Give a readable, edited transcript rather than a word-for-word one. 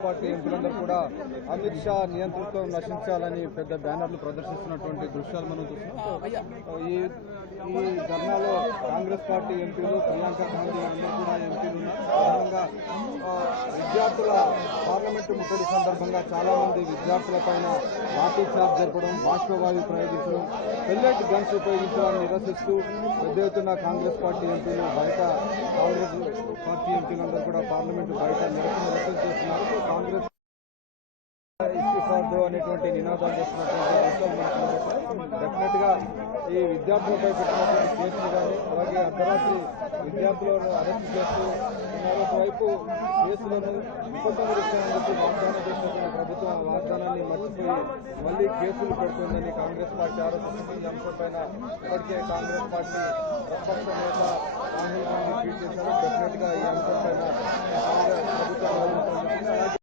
Party ఎంపీలందరూ కూడా అమిత్ షా నియంతృత్వం నశించాలని పెద్ద బ్యానర్లు ప్రదర్శిస్తున్నటువంటి దృశ్యాలు మనం చూస్తున్నాం. ఈ ధర్నాలో కాంగ్రెస్ పార్టీ ఎంపీలు, ప్రియాంక గాంధీ అందరూ కూడా ఎంపీలు ఉన్నారు. ప్రధానంగా విద్యార్థుల పార్లమెంటు ముట్టడి సందర్భంగా చాలా మంది విద్యార్థుల పైన లాఠీ చార్జ్ జరపడం, బాష్పవాయు ప్రయోగించడం, పెల్లెట్ గన్స్ ఉపయోగించడాన్ని నిరసిస్తూ పెద్ద ఎత్తున కాంగ్రెస్ పార్టీ ఎంపీలు బయట, కాంగ్రెస్ పార్టీ ఎంపీలందరూ కూడా పార్లమెంటు బయట నిరసన చేస్తున్నారు. కాంగ్రెస్ ఇస్తిఫాదు అనేటువంటి నినాదాలు చేస్తున్నటువంటి డెఫినెట్ గా ఈ విద్యార్థులపై పెట్టినటువంటి కేసులు కానీ, అలాగే అర్ధరాత్రి విద్యార్థులను అరెస్ట్ చేస్తూ ఉన్నారు. ఒకవైపు కేసులను ఉపసంహరిస్తామని చెప్పి వాగ్దానం చేసినటువంటి ప్రభుత్వం ఆ వాగ్దానాన్ని మర్చిపోయి మళ్లీ కేసులు పెడుతుందని కాంగ్రెస్ పార్టీ ఆరోపిస్తుంది. ఈ అంశంపైన ఇప్పటికే కాంగ్రెస్ పార్టీ ప్రతిపక్ష నేత రాహుల్ గాంధీ ట్వీట్ చేశారు. డెఫినెట్ గా ఈ అంశంపైన కాంగ్రెస్ ప్రభుత్వం